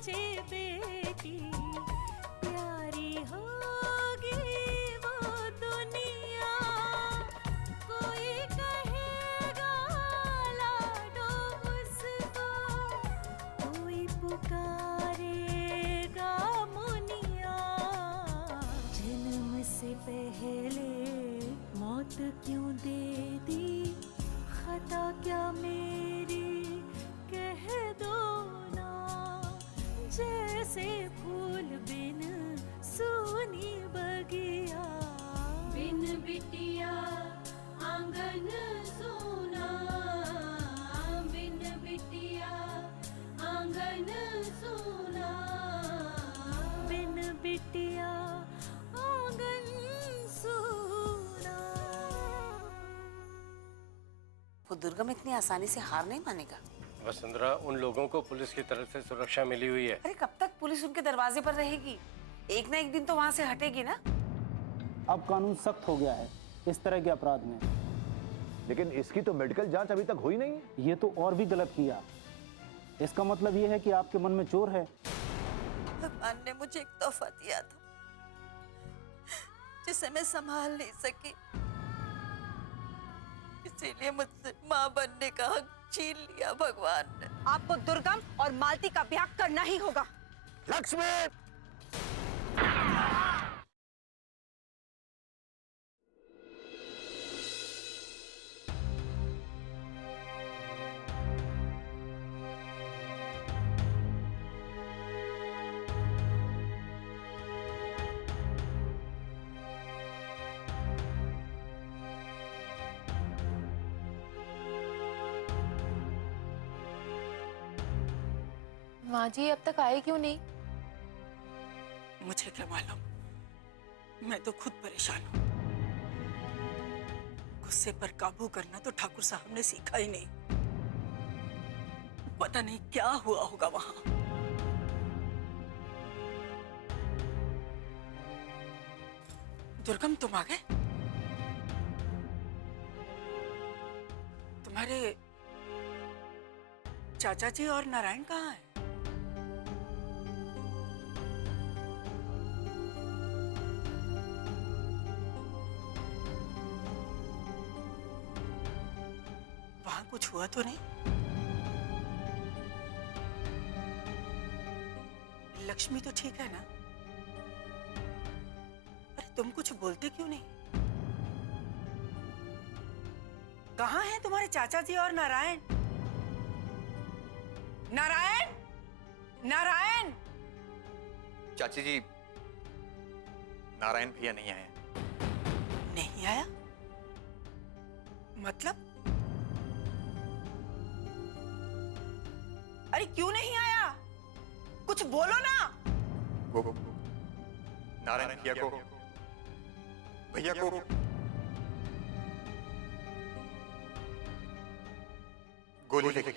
सोचे बेटी प्यारी होगी वो दुनिया, कोई कहेगा लाडो उसको, कोई पुकारेगा मुनिया। जन्म से पहले मौत क्यों दे दी, खता क्या मेरी कह दो ना। जैसे फूल बिन सूनी बगिया, बिन बिटिया आंगन सूना, बिन बिटिया आंगन सूना, बिन बिटिया आंगन सूना। वो दुर्गम इतनी आसानी से हार नहीं मानेगा। वसुंधरा, उन लोगों को पुलिस की तरफ से सुरक्षा मिली हुई है। अरे कब तक पुलिस उनके दरवाजे पर रहेगी? एक ना एक दिन तो वहां से हटेगी ना। अब कानून सख्त हो गया है इस तरह के अपराध में। लेकिन इसकी तो मेडिकल जांच अभी तक हुई नहीं है। ये तो और भी गलत किया। इसका मतलब ये है कि आपके मन में चोर है। भगवान ने मुझे एक तोहफा दिया था जिसे मैं संभाल नहीं सकी, इसीलिए मुझसे माँ बनने का हक छीन लिया भगवान ने। आपको दुर्गम और मालती का ब्याह करना ही होगा। लक्ष्मी! माँ जी अब तक आए क्यों नहीं? मुझे क्या मालूम, मैं तो खुद परेशान हूँ। गुस्से पर काबू करना तो ठाकुर साहब ने सीखा ही नहीं। पता नहीं क्या हुआ होगा वहां। दुर्गम, तुम आ गए? तुम्हारे चाचा जी और नारायण कहाँ हैं? वहां कुछ हुआ तो नहीं? लक्ष्मी तो ठीक है ना? अरे तुम कुछ बोलते क्यों नहीं? कहाँ हैं तुम्हारे चाचा जी और नारायण? नारायण! नारायण! चाची जी, नारायण भैया नहीं आए। नहीं आया? मतलब? अरे क्यों नहीं आया? कुछ बोलो ना। वो नारायण भैया को गोली लगी।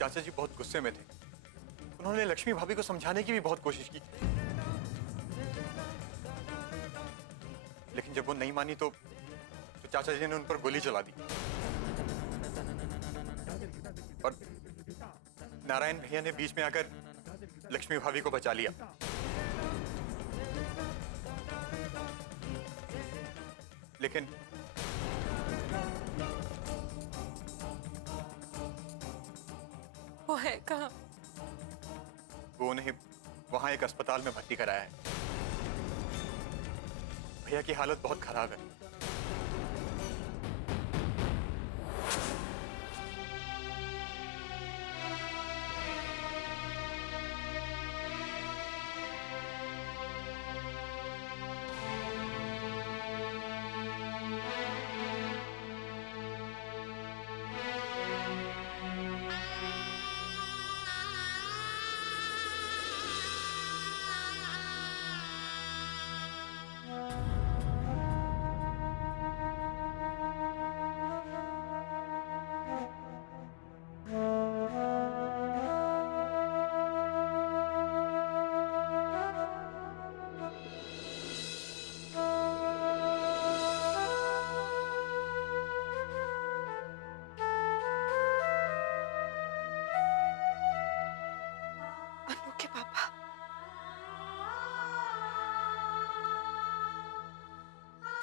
चाचा जी बहुत गुस्से में थे। उन्होंने लक्ष्मी भाभी को समझाने की भी बहुत कोशिश की, लेकिन जब वो नहीं मानी तो चाचा जी ने उन पर गोली चला दी और नारायण भैया ने बीच में आकर लक्ष्मी भाभी को बचा लिया। लेकिन वो है कहाँ? वो उन्हें वहां एक अस्पताल में भर्ती कराया है। भैया की हालत बहुत खराब है।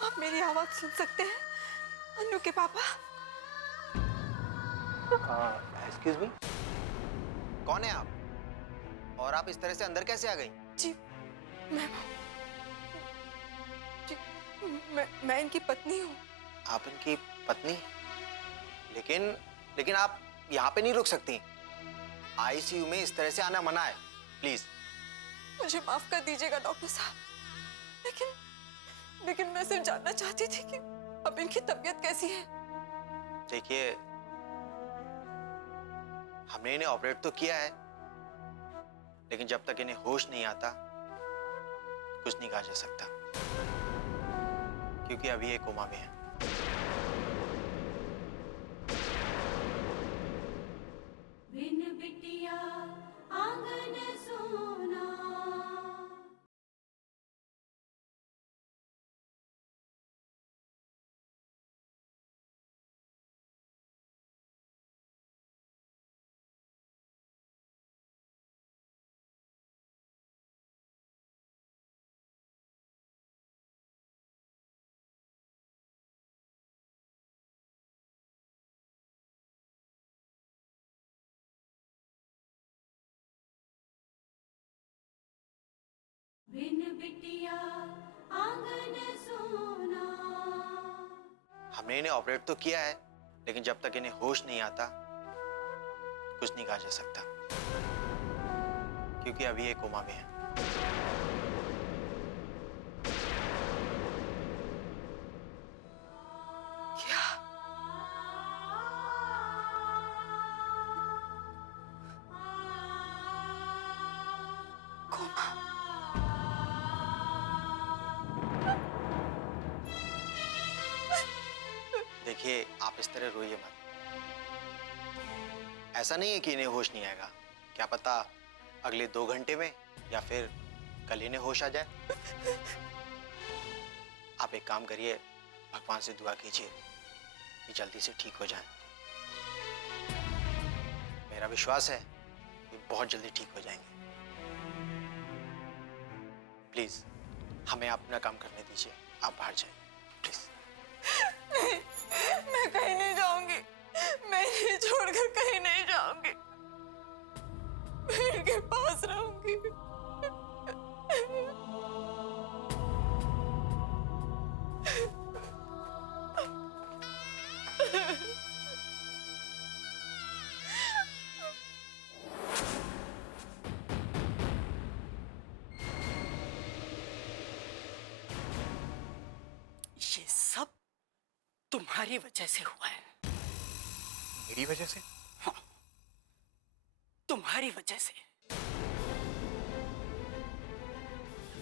आप मेरी आवाज सुन सकते हैं अनु के पापा? एक्सक्यूज मी, कौन है आप? और आप इस तरह से अंदर कैसे आ गई? जी मैं इनकी पत्नी हूँ। आप इनकी पत्नी? लेकिन आप यहाँ पे नहीं रुक सकती। आईसीयू में इस तरह से आना मना है, प्लीज। मुझे माफ कर दीजिएगा डॉक्टर साहब, लेकिन मैं सिर्फ जानना चाहती थी कि अब इनकी तबीयत कैसी है। देखिए, हमने इन्हें ऑपरेट तो किया है, लेकिन जब तक इन्हें होश नहीं आता कुछ नहीं कहा जा सकता, क्योंकि अभी ये कोमा में है। बिन बिटिया आंगन सोना। बिन बिटिया आंगन सोना। हमने इन्हें ऑपरेट तो किया है, लेकिन जब तक इन्हें होश नहीं आता कुछ नहीं कहा जा सकता, क्योंकि अभी ये कोमा में है। क्या? कोमा? देखिए, आप इस तरह रोइए मत। ऐसा नहीं है कि इन्हें होश नहीं आएगा, क्या पता अगले 2 घंटे में या फिर कल इन्हें होश आ जाए। आप एक काम करिए, भगवान से दुआ कीजिए कि जल्दी से ठीक हो जाएं। मेरा विश्वास है कि बहुत जल्दी ठीक हो जाएंगे। प्लीज हमें अपना काम करने दीजिए, आप बाहर जाइए प्लीज। मैं कहीं नहीं जाऊंगी, मैं इन्हें छोड़कर कहीं नहीं जाऊंगी, मैं इनके पास रहूंगी। ये सब तुम्हारी वजह से हुआ है। मेरी वजह से? हाँ, तुम्हारी वजह से।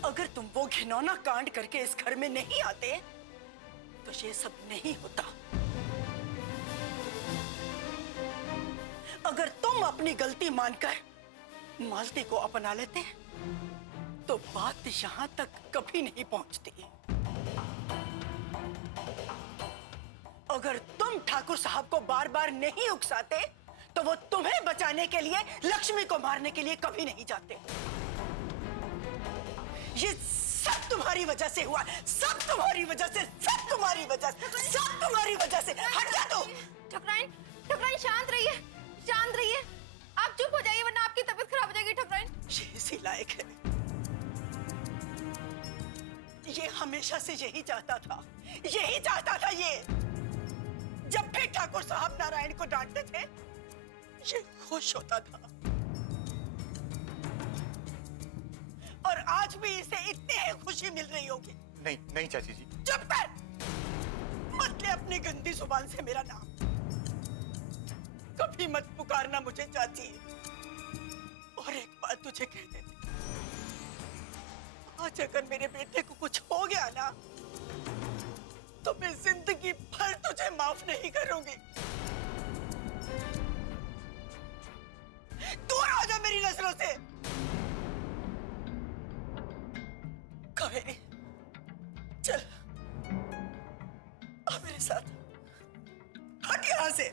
अगर तुम वो घिनौना कांड करके इस घर में नहीं आते तो ये सब नहीं होता। अगर तुम अपनी गलती मानकर मालती को अपना लेते तो बात यहां तक कभी नहीं पहुंचती। अगर तुम ठाकुर साहब को बार बार नहीं उकसाते तो वो तुम्हें बचाने के लिए लक्ष्मी को मारने के लिए कभी नहीं जाते। ये सब तुम्हारी वजह से हुआ, सब तुम्हारी वजह से, सब तुम्हारी वजह से, सब तुम्हारी वजह से। हट जा तू। ठकुराइन, ठकुराइन शांत रहिए, शांत रहिए। आप चुप हो जाइए वरना आपकी तबीयत खराब हो जाएगी। ठकुराइन, ये इसी लायक है। ये हमेशा से यही चाहता था, यही चाहता था। ये जब भी ठाकुर साहब नारायण को डांटते थे ये खुश होता था, और आज भी इसे इतनी ही खुशी मिल रही होगी। नहीं नहीं चाची जी। चुप कर, मत ले अपनी गंदी जुबान से मेरा नाम। कभी मत पुकारना मुझे चाची। और एक बात तुझे कह देती, आज अगर मेरे बेटे को कुछ हो गया ना तो मैं जिंदगी भर तुझे माफ नहीं करूंगी। दूर हो जा मेरी नजरों से। कावेरी, चल आ मेरे साथ, हट यहां से।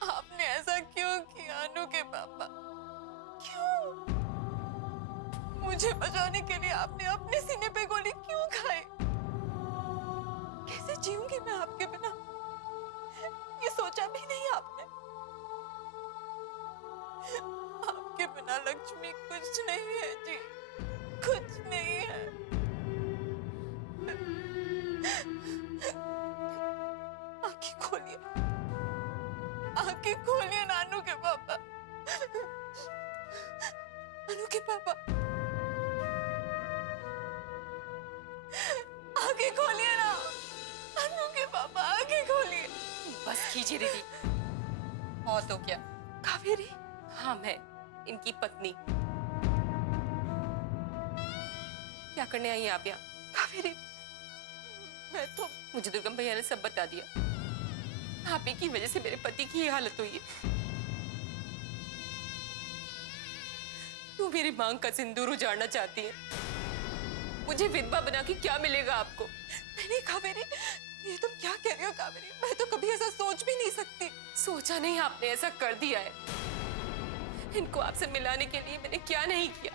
आपने ऐसा क्यों किया अनु के पापा? क्यों? मुझे बचाने के लिए आपने अपने सीने पे गोली क्यों खाई? कैसे जीऊंगी मैं आपके बिना? ये सोचा भी नहीं आपने? आपके बिना लक्ष्मी कुछ नहीं है जी, कुछ नहीं है। आंखें खोलिए, आंखें खोलिए नानू के पापा, नानू के पापा, आंखें खोलिए ना, नानू के पापा आंखें खोलिए। बस कीजिए दीदी, बहुत हो गया। कावेरी, हाँ मैं इनकी पत्नी। क्या करने आई हैं आप यहाँ? कावेरी, मैं तो मुझे दुर्गम भैया ने सब बता दिया। आप ही की वजह से मेरे पति की ये हालत हुई है। तू मेरी मांग का सिंदूर उजाड़ना चाहती है? मुझे विधवा बना के क्या मिलेगा आपको? नहीं कावेरी, ये तुम क्या कह रही हो कावेरी? मैं तो कभी ऐसा सोच भी नहीं सकती। सोचा नहीं, आपने ऐसा कर दिया है। इनको आपसे मिलाने के लिए मैंने क्या नहीं किया।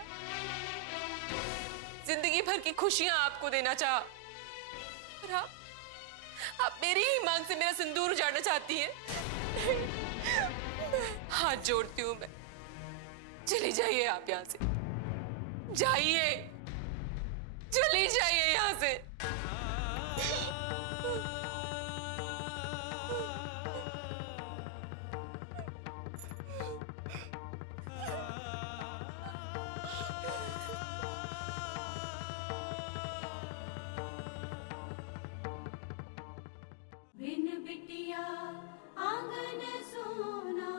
जिंदगी भर की खुशियां आपको देना चाहा, और आप मेरी ही मांग से मेरा सिंदूर उजाड़ना चाहती हैं। हाथ जोड़ती हूं मैं, चली जाइए आप यहां से, जाइए, चली जाइए यहां से। बिन बिटिया आंगन सोना।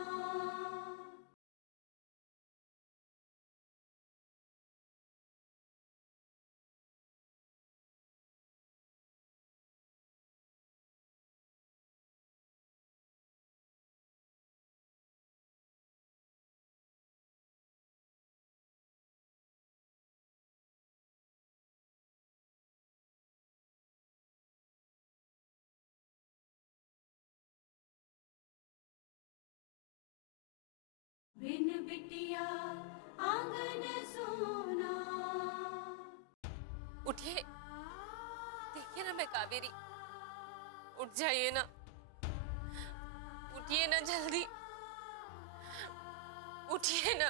बिन बिटिया आंगन सोना। उठिए, देखिए ना मैं कावेरी, उठ जाइए ना, उठिए ना जल्दी, उठिए ना।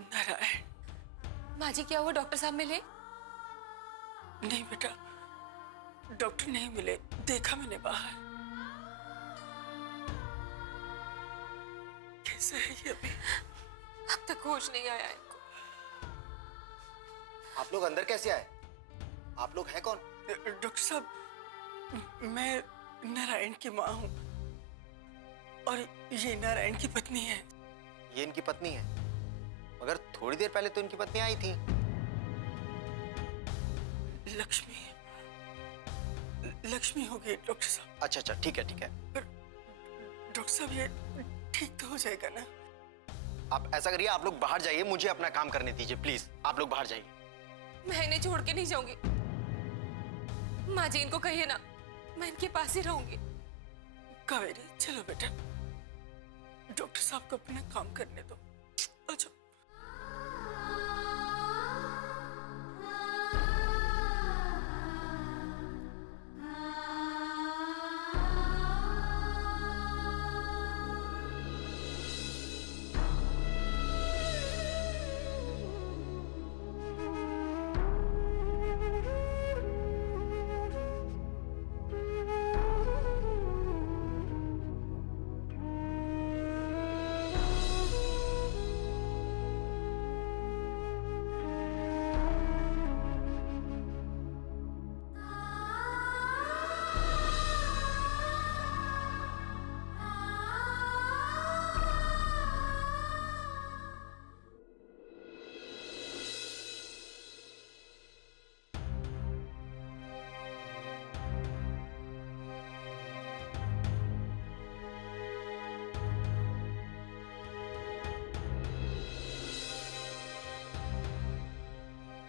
नारायण, माँ जी क्या हुआ? डॉक्टर साहब मिले? नहीं बेटा, डॉक्टर नहीं मिले, देखा मैंने बाहर। कैसे है ये अभी? अब तक होश नहीं आया इनको। आप लोग अंदर कैसे आए? आप लोग हैं कौन? डॉक्टर साहब, मैं नारायण की माँ हूँ और ये नारायण की पत्नी है। ये इनकी पत्नी है, मगर थोड़ी देर पहले तो इनकी पत्नी आई थी। लक्ष्मी, लक्ष्मी हो गई डॉक्टर साहब। अच्छा अच्छा, ठीक है ठीक है। डॉक्टर साहब ये ठीक तो हो जाएगा ना? आप ऐसा करिए, आप लोग बाहर जाइए, मुझे अपना काम करने दीजिए प्लीज। आप लोग बाहर जाइए। मैं इन्हें छोड़ के नहीं जाऊंगी। माँ जी इनको कहिए ना, मैं इनके पास ही रहूंगी। कावेरी चलो बेटा, डॉक्टर साहब को अपना काम करने दो। अच्छा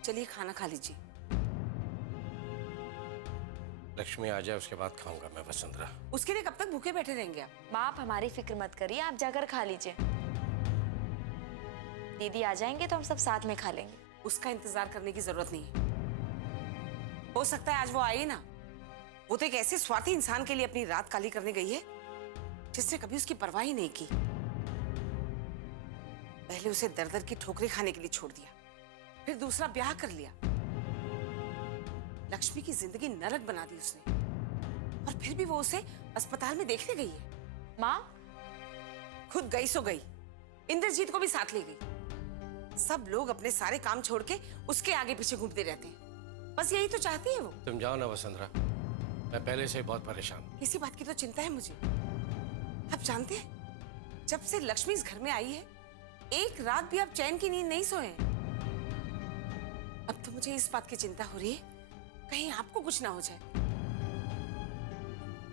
चलिए खाना खा लीजिए। लक्ष्मी आ जाए उसके बाद खाऊंगा मैं वसुंधरा। उसके लिए कब तक भूखे बैठे रहेंगे आप? माँ आप हमारी फिक्र मत करिए, आप जाकर खा लीजिए। दीदी आ जाएंगे तो हम सब साथ में खा लेंगे। उसका इंतजार करने की जरूरत नहीं है। हो सकता है आज वो आए ना। वो तो एक ऐसे स्वार्थी इंसान के लिए अपनी रात काली करने गई है जिसने कभी उसकी परवाह ही नहीं की। पहले उसे दर दर की ठोकरें खाने के लिए छोड़ दिया, फिर दूसरा ब्याह कर लिया। लक्ष्मी की जिंदगी नरक बना दी उसने, और फिर भी वो उसे अस्पताल में देखने गई है। माँ खुद गई सो गई, इंद्रजीत को भी साथ ले गई। सब लोग अपने सारे काम छोड़ के उसके आगे पीछे घूमते रहते हैं। बस यही तो चाहती है वो। तुम जाओ ना वसुंधरा, मैं पहले से ही बहुत परेशान हूं। इसी बात की तो चिंता है मुझे। आप जानते हैं, जब से लक्ष्मी इस घर में आई है, एक रात भी आप चैन की नींद नहीं सोए। अब तो मुझे इस बात की चिंता हो रही है कहीं आपको कुछ ना हो जाए।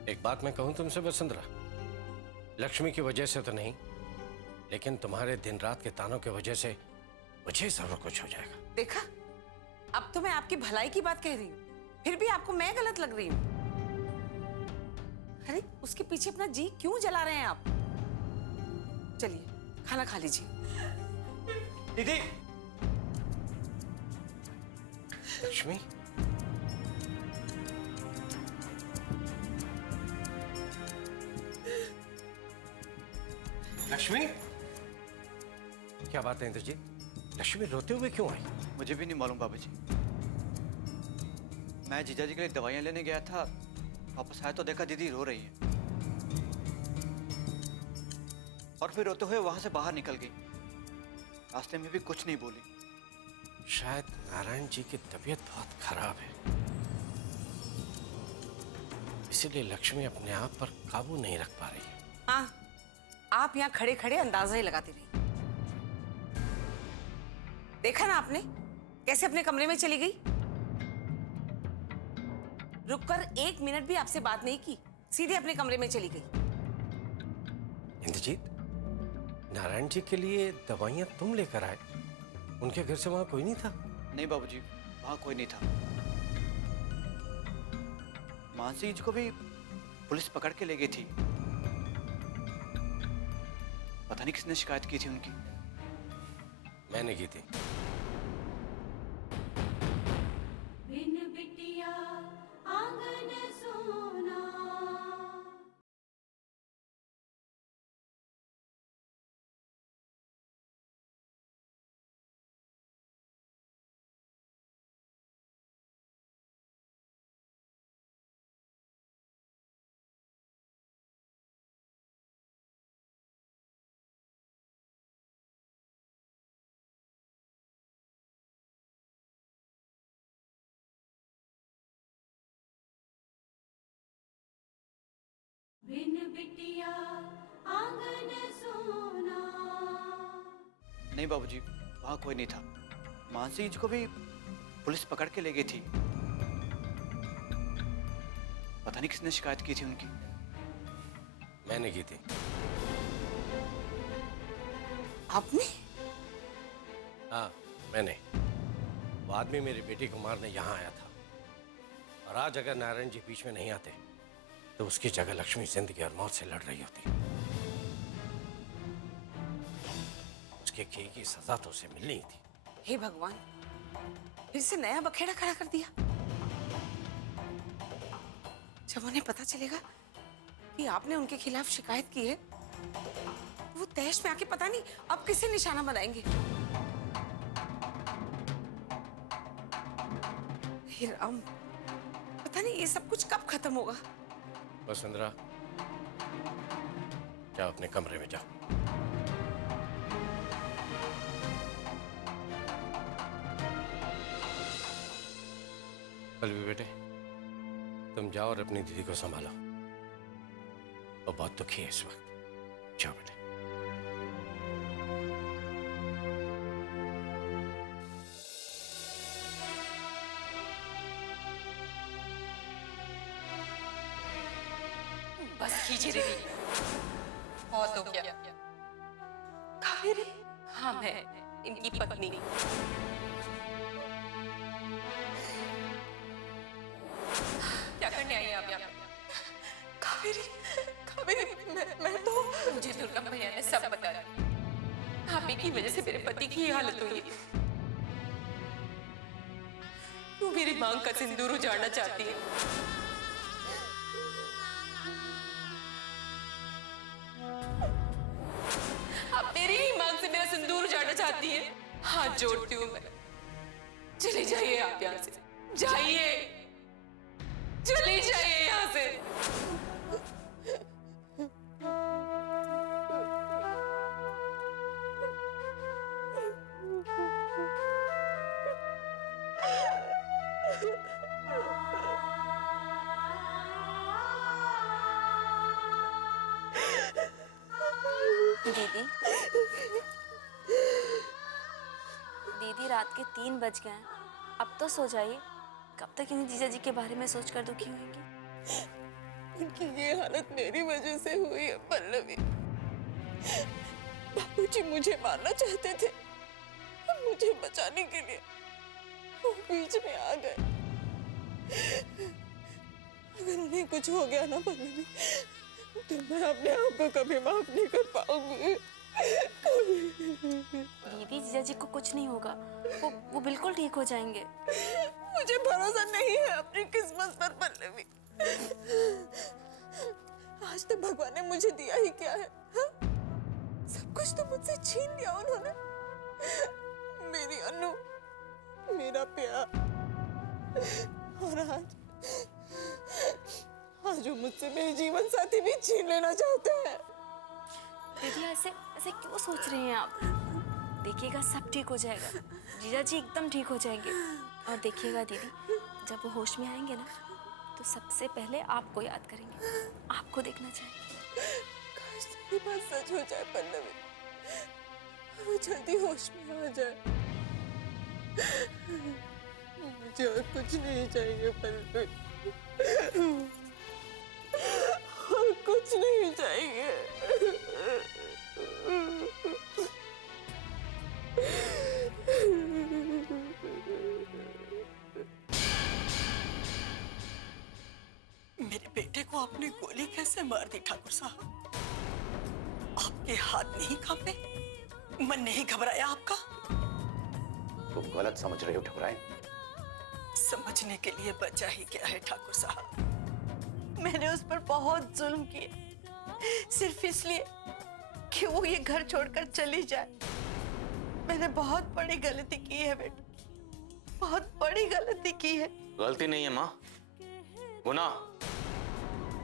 एक बात मैं कहूं तुमसे वसुंधरा, लक्ष्मी की वजह से तो नहीं, लेकिन तुम्हारे दिन रात के तानों की वजह से मुझे जरूर कुछ हो जाएगा। देखा, अब तो मैं आपकी भलाई की बात कह रही हूँ, फिर भी आपको मैं गलत लग रही हूँ। अरे उसके पीछे अपना जी क्यों जला रहे हैं आप? चलिए खाना खा लीजिए। दीदी लक्ष्मी, लक्ष्मी, क्या बात है इंद्रजीत? लक्ष्मी रोते हुए क्यों आई? मुझे भी नहीं मालूम बाबूजी। मैं जीजाजी के लिए दवाइयाँ लेने गया था, वापस आया तो देखा दीदी रो रही है, और फिर रोते हुए वहां से बाहर निकल गई। रास्ते में भी कुछ नहीं बोली। शायद नारायण जी की तबीयत बहुत खराब है, इसीलिए लक्ष्मी अपने आप पर काबू नहीं रख पा रही है। हाँ, आप यहाँ खड़े खड़े अंदाजा ही लगाते रहिए। देखा ना आपने कैसे अपने कमरे में चली गई? रुककर 1 मिनट भी आपसे बात नहीं की, सीधे अपने कमरे में चली गई। इंद्रजीत, नारायण जी के लिए दवाइयां तुम लेकर आए, उनके घर से वहां कोई नहीं था? नहीं बाबूजी, वहां कोई नहीं था। मानसी जी को भी पुलिस पकड़ के ले गई थी। पता नहीं किसने शिकायत की थी उनकी। मैंने की थी। बिन बिटिया आंगन सोना। बिन बिटिया आंगन सोना। नहीं बाबूजी, वहां कोई नहीं था। मानसी जी को भी पुलिस पकड़ के ले गई थी। पता नहीं किसने शिकायत की थी उनकी। मैंने की थी। आपने? हाँ, मैंने। वो आदमी मेरी बेटी को मारने यहाँ आया था, और आज अगर नारायण जी बीच में नहीं आते तो उसकी जगह लक्ष्मी जिंदगी और मौत से लड़ रही होती। उसके किए की सजा तो उसे मिलनी ही थी। हे भगवान, फिर से नया बखेड़ा खड़ा कर दिया। जब उन्हें पता चलेगा कि आपने उनके खिलाफ शिकायत की है, वो तैश में आके पता नहीं अब किसे निशाना बनाएंगे। हे राम, पता नहीं ये सब कुछ कब खत्म होगा। वसुंधरा, जाओ अपने कमरे में जाओ। पल्लवी बेटे, तुम जाओ और अपनी दीदी को संभालो। वो बहुत दुखी है इस वक्त। जाओ बेटे। बस कीजिए दीदी, बहुत हो गया। कावेरी? हाँ, मैं इनकी पत्नी। क्या करना करने आई हैं आप यहाँ? कावेरी, कावेरी, मैं तो मुझे दुर्गा भैया ने सब बता दिया। आप ही की वजह से मेरे पति की ये हालत हुई है। तू मेरी मांग का सिंदूर उजाड़ना चाहती है। आप मेरी ही मांग से मेरा सिंदूर उजाड़ना चाहती है। हाथ जोड़ती हूँ मैं, चले जाइए आप यहाँ से, जाइए, चले जाइए यहाँ से। दीदी, दीदी रात के 3 बज गए हैं, अब तो सो जाइए। कब तक इन्हीं जीजा जी के बारे में सोचकर दुखी होंगी? उनकी ये हालत मेरी वजह से हुई है पल्लवी। बाबूजी मुझे मारना चाहते थे, मुझे बचाने के लिए वो बीच में आ गए। अगर उन्हें कुछ हो गया ना पल्लवी, तो मैं अपने आप को कभी माफ नहीं कर पाऊंगी। दीदी जीजा जी को कुछ नहीं होगा, वो बिल्कुल ठीक हो जाएंगे। मुझे भरोसा नहीं है अपनी किस्मत पर पल्लवी। आज तक भगवान ने मुझे दिया ही क्या है, हा? सब कुछ तो मुझसे छीन लिया उन्होंने। मेरी अनु, मेरा प्यार, और आज वो मुझसे मेरे जीवन साथी भी छीन लेना चाहते हैं। दीदी ऐसे क्यों सोच रही हैं आप? देखिएगा सब ठीक हो जाएगा, जीजा जी एकदम ठीक हो जाएंगे। और देखिएगा दीदी, जब वो होश में आएंगे ना, तो सबसे पहले आपको याद करेंगे, आपको देखना चाहेंगे। काश तेरी बात सच हो जाए पल्लवी, वो जल्दी होश में आ जाए। मुझे और कुछ नहीं चाहिए पल्लवी, और कुछ नहीं चाहिए। मेरे बेटे को आपने गोली कैसे मार दी ठाकुर साहब? आपके हाथ नहीं कांपे? मन नहीं घबराया आपका? तुम गलत समझ रहे हो ठकुराइन। समझने के लिए बचा ही क्या है ठाकुर साहब? मैंने उस पर बहुत जुल्म किए, सिर्फ इसलिए कि वो ये घर छोड़कर चली जाए। मैंने बहुत बड़ी गलती की है बेटा, बहुत बड़ी गलती की है। गलती नहीं है माँ, गुनाह।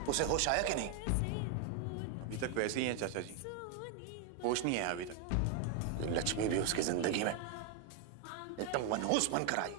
उसे होश आया कि नहीं? अभी तक वैसे ही हैं चाचा जी, होश नहीं है अभी तक। लक्ष्मी भी उसकी जिंदगी में एकदम मनहूस बनकर आई।